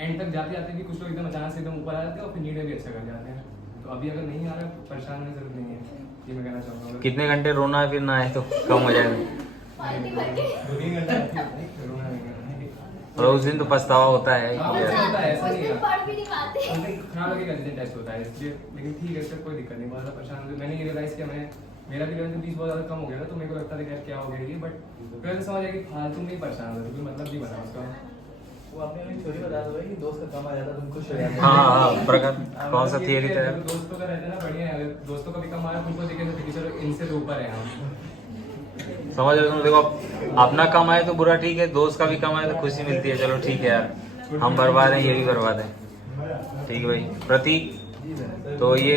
And तक जाते जाते भी कुछ लोग एकदम अचानक से एकदम ऊपर आ जाते हैं और फिर नीट में भी अच्छा कर जाते हैं। तो अभी अगर नहीं आ रहा है परेशान होने की जरूरत नहीं है, ये मैं कहना चाहूँगा। कितने घंटे रोना है फिर ना आए तो कम हो जाएगा? 2-3 घंटा रोना नहीं करना। और उस दिन तो पछतावा होता है हाँ, कि ऐसा होता है, ऐसा नहीं है। पढ़ भी नहीं पाते। खराब लगेगा जिस दिन टेस्ट होता है इसलिए, लेकिन ठीक है, इससे कोई दिक्कत नहीं। बहुत ज़्यादा परेशान हो, मैंने ये रियलाइज़ किया, मेरा भी 11-20 बहुत ज़्यादा कम हो गया था, तो मेरे को लगता था कि यार क्या हो गया ये, बट फिर ऐसे समझ आया कि फालतू में ही परेशान होता, कोई मतलब नहीं बना उसका। वो आपने अभी थ्योरी बता दो कि दोस्त का कम आ जाता तुम खुश हो जाते। हाँ प्रगत कौन सा थियरी था? दोस्तों का रहता है ना, बढ़िया है। अगर दोस्तों का भी कम आ रहा है तुमको देखे तो चलो इनसे तो ऊपर है हम। समझ रहे हो? देखो अपना कम आए तो बुरा ठीक है, दोस्त का भी कम आए तो खुशी मिलती है, चलो ठीक है यार, हम बर्बाद हैं ये भी बर्बाद है। ठीक है भाई। प्रतीक, तो ये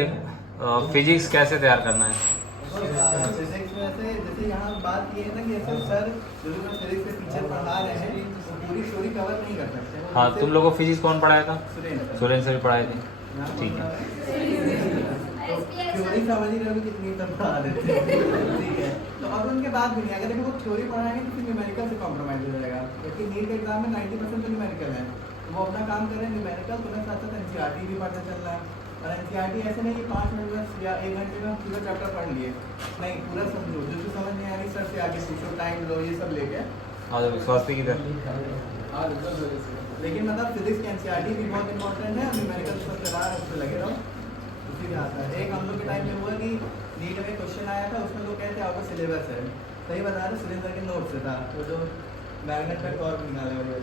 फिजिक्स कैसे तैयार करना है? फिजिक्स में से जैसे यहाँ बात ये है ना कि ऐसे सर जो भी मैं फिजिक्स के टीचर पढ़ा रहे हैं वो पूरी स्टोरी कवर नहीं कर सकते। हाँ, तुम लोगों को फिजिक्स कौन पढ़ाया था? सुरेंद्र सुरेंद्र सर पढ़ाए थे। ठीक है। थ्योरी समझ ही रहे हो कितनी तक पढ़ा देते हैं। ठीक है, तो अब उनके बाद भी नहीं, अगर देखो वो थ्योरी पढ़ाएंगे तो फिर न्यूमेरिकल से कॉम्प्रोमाइज हो जाएगा, क्योंकि नीट के एग्जाम में 90% तो न्यूमेरिकल है। वो अपना काम करें न्यूमेरिकल, तो मेरे साथ साथ एनसीईआरटी भी पढ़ते चल रहा है। और एनसीईआरटी ऐसे नहीं कि 5 मिनट में या 1 घंटे में पूरा चैप्टर पढ़ लिए, नहीं, पूरा समझो, जो जो समझ नहीं आ रही सर से आगे पूछो, टाइम लो, ये सब लेके। और स्वास्थ्य की तरफ लेकिन मतलब फिजिक्स की एनसीईआरटी भी बहुत इंपॉर्टेंट है, और न्यूमेरिकल सबसे बाहर उस पर लगे रहो, उसी में आता है। एक हम लोग के टाइम में हुआ कि नीट में क्वेश्चन आया था, उसमें लोग कहते हैं आपका सिलेबस है, सही बता रहे, सुरेंद्र के नोट से था, वो जो मैग्नेट का कॉर्ड निकाले वाले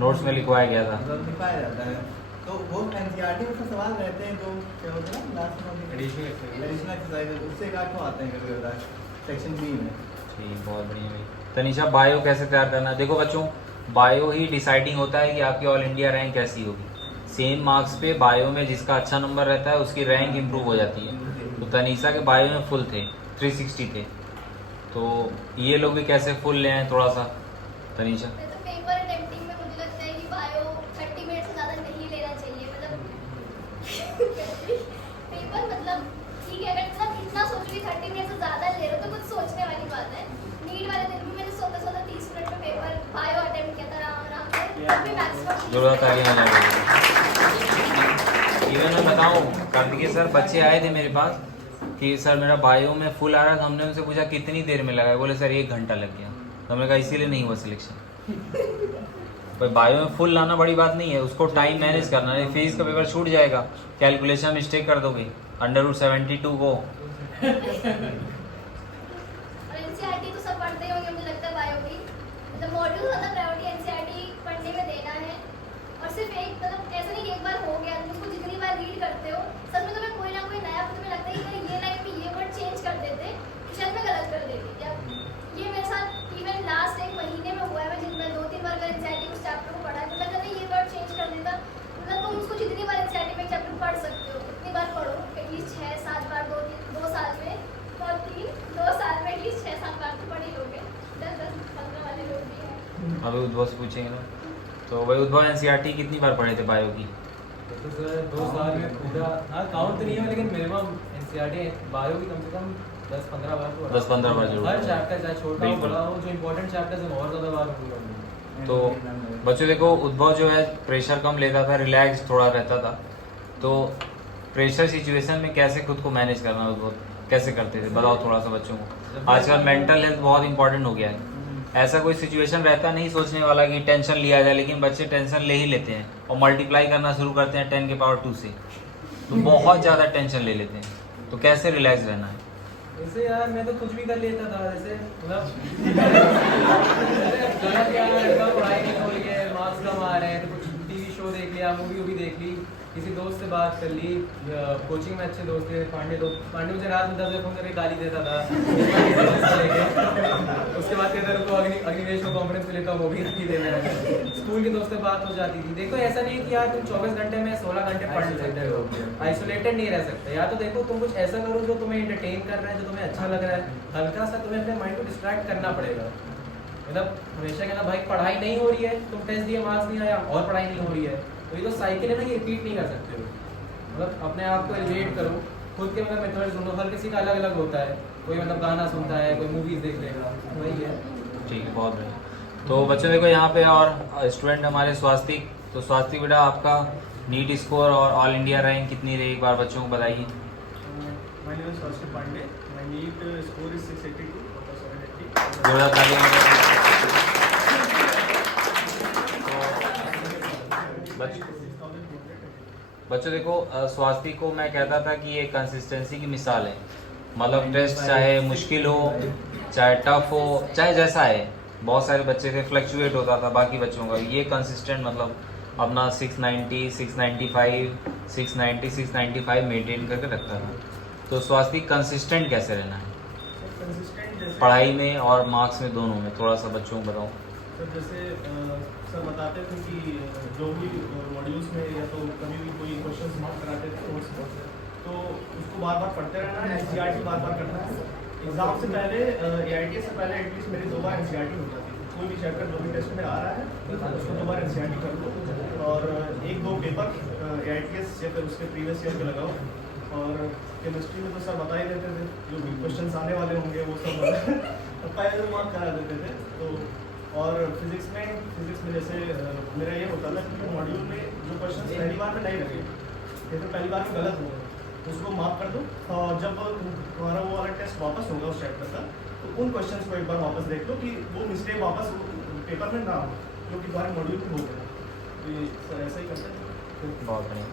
नोट्स में लिखवाया गया था। लिखवाया जाता है। तो वो एनसीईआरटी में से सवाल रहते हैं जो क्या होता है ना, लास्ट में एडिशनल एक्सरसाइज, उससे एक आठ को आते हैं कभी होता है सेक्शन बी में। ठीक, बहुत बढ़िया भाई। तनिषा, बायो कैसे तैयार करना है? देखो बच्चों, बायो ही डिसाइडिंग होता है कि आपकी ऑल इंडिया रैंक कैसी होगी। सेम मार्क्स पे बायो में जिसका अच्छा नंबर रहता है उसकी रैंक इंप्रूव हो जाती है। तो तनिषा के बायो में फुल थे, 360 थे, तो ये लोग भी कैसे फुल ले आए थोड़ा सा? तनिषा, तो पेपर अटेम्प्टिंग में मुझे लगता है कि बायो 30 मिनट से ज़्यादा नहीं लेना चाहिए, मतलब पेपर मतलब ठीक है, अगर सब इतना सोच रही 30 मिनट से ज़्यादा ले रहे हो तो कुछ सोचने वाली बात है। नीट वाले दिन भी मैंने सोचा 30 मिनट में पेपर बायो अटेम्प्ट किया था आराम से, अभी मैक्सिमम जरूरत आ गई। इवन मैं बताऊँ, कार्तिकेय सर बच्चे आए थे मेरे पास कि सर मेरा बायो में फुल आ रहा था, हमने उनसे पूछा कितनी देर में लगा, बोले सर 1 घंटा लग गया। तो हमने कहा इसीलिए नहीं हुआ सिलेक्शन। भाई बायो में फुल लाना बड़ी बात नहीं है, उसको टाइम मैनेज करना है। फिजिक्स का पेपर छूट जाएगा, कैलकुलेशन मिस्टेक कर दोगे, √72 को। और एनसीईआरटी तो सब पढ़ते ही होंगे मुझे लगता है बायो की, मतलब मॉड्यूल ज़्यादा प्रायोरिटी एनसीईआरटी पढ़ने में देना है। और सिर्फ एक, मतलब ऐसा नहीं कि एक बार हो गया, तुम उसको जितनी बार रीड करते हो सच में तुम्हें कोई ना कोई नया, तुम्हें लगता है कि ये लाइन में ये वर्ड चेंज कर देते शायद मैं गलत कर देती। या ये मेरे साथ इवन लास्ट 1 महीने में हुआ है, मैं जिनमें 2-3 बार अगर एनसीईआरटी उस चैप्टर को पढ़ा है तो लगता है ये वर्ड चेंज कर देता। मतलब तुम उसको जितनी बार एनसीईआरटी में चैप्टर पढ़ सकते हो उतनी बार पढ़ो, एटलीस्ट 6-7 बार, 2 साल में, और 2 साल में एटलीस्ट 6-7 बार तो पढ़ ही लोगे। 10-15 वाले लोग भी हैं। अभी उद्भव से पूछेंगे ना, तो भाई उद्भव एनसीईआरटी कितनी बार पढ़े थे बायो की? तो सर 2 साल में पूरा, हाँ काउंट तो नहीं है लेकिन मिनिमम एनसीईआरटी बायो की कम से कम 10-15 बार तो 10-15 बार जरूर। हर चैप्टर चाहे छोटा हो बिल्कुल। बड़ा हो, जो इंपॉर्टेंट चैप्टर्स हैं और ज़्यादा बार होंगे। तो बच्चों देखो, उद्भव जो है प्रेशर कम लेता था, रिलैक्स थोड़ा रहता था, तो प्रेशर सिचुएशन में कैसे खुद को मैनेज करना उद्भव कैसे करते थे, बताओ थोड़ा सा बच्चों को। आजकल मेंटल हेल्थ बहुत इंपॉर्टेंट हो गया है। ऐसा कोई सिचुएशन रहता नहीं सोचने वाला कि टेंशन लिया जाए, लेकिन बच्चे टेंशन ले ही लेते हैं और मल्टीप्लाई करना शुरू करते हैं 10 की पावर 2 से, तो बहुत ज़्यादा टेंशन ले लेते हैं। तो कैसे रिलैक्स रहना है? वैसे यार मैं तो कुछ भी कर लेता था, जैसे मतलब गलत यार लड़का पढ़ाई नहीं हो रही है, मार्क्स कम आ रहे हैं तो कुछ टीवी शो देख लिया, मूवी देख ली, किसी दोस्त से बात कर ली, कोचिंग में अच्छे दोस्त थे पांडे मुझे रात में 10 बजे फोन करके गाली देता था। उसके बाद कहता रुको अग्निवेश को कॉन्फ्रेंस में लेता हूँ, वो भी नहीं देने लगा। स्कूल के दोस्त से बात हो जाती थी। देखो ऐसा नहीं कि यार तुम 24 घंटे में 16 घंटे पढ़ नहीं सकते हो, आइसोलेटेड नहीं रह सकते। या तो देखो तुम कुछ ऐसा करो जो तुम्हें एंटरटेन कर रहा है, जो तुम्हें अच्छा लग रहा है, हल्का सा तुम्हें अपने माइंड को डिस्ट्रैक्ट करना पड़ेगा। मतलब हमेशा कहना भाई पढ़ाई नहीं हो रही है, तुम टेस्ट दिए मार्क्स नहीं आया और पढ़ाई नहीं हो रही है, तो ये जो साइकिल है ना ये रिपीट नहीं कर सकते हो। मतलब अपने आप को एलिवेट करो, खुद के मतलब मेथड ढूंढो, हर किसी का अलग अलग होता है, कोई मतलब गाना सुनता है, कोई मूवीज देख लेगा, वही है। ठीक है, बहुत बढ़िया। तो बच्चों देखो यहाँ पे और स्टूडेंट हमारे स्वास्तिक, तो स्वास्तिक बेटा आपका नीट स्कोर और ऑल इंडिया रैंक कितनी रही, एक बार बच्चों को बताइए। My name is Swasti Pandey. My NEET score is 682 out of 780. जोरदार तालियां बच्चों देखो स्वास्थ्य को मैं कहता था कि ये कंसिस्टेंसी की मिसाल है। मतलब टेस्ट चाहे मुश्किल हो, चाहे टफ हो, चाहे जैसा है, बहुत सारे बच्चे थे फ्लक्चुएट होता था बाकी बच्चों का, ये कंसिस्टेंट मतलब अपना 690, 695, 690, 695 मेंटेन करके रखता था। तो स्वास्थ्य कंसिस्टेंट कैसे रहना है कंसिस्टेंट जैसे पढ़ाई में और मार्क्स में, दोनों में? थोड़ा सा बच्चों को बताओ। सर जैसे सर बताते थे कि जो भी मॉड्यूल्स में या तो कभी भी कोई क्वेश्चन सॉल्व कराते थे नोट्स में, तो उसको बार बार पढ़ते रहना है, एनसीईआरटी बार बार करना है। एग्जाम से पहले एआईटी से पहले एटलीस्ट मेरी 2 बार एनसीईआरटी हो जाती है। कोई भी चैप्टर जो भी टेस्ट में आ रहा है उसको 2 बार एनसीईआरटी कर लो और 1-2 पेपर एआईटीएस या फिर उसके प्रीवियस ईयर के लगाओ। और केमिस्ट्री में तो सर बता ही देते थे जो भी क्वेश्चन आने वाले होंगे वो सब पहले मार्क करा देते थे। तो और फिजिक्स में जैसे मेरा ये होता था कि मॉड्यूल में जो क्वेश्चन पहली बार में नहीं लगे या फिर पहली बार में गलत हो तो उसको मार्क कर दो, और जब तुम्हारा वो वाला टेस्ट वापस होगा उस चैप्टर का तो उन क्वेश्चंस को एक बार वापस देख लो कि वो मिस्टेक वापस पेपर में ना हो जो कि तुम्हारे मॉड्यूल में हो गया। तो ये सर ऐसा ही करते हैं। बहुत बढ़िया।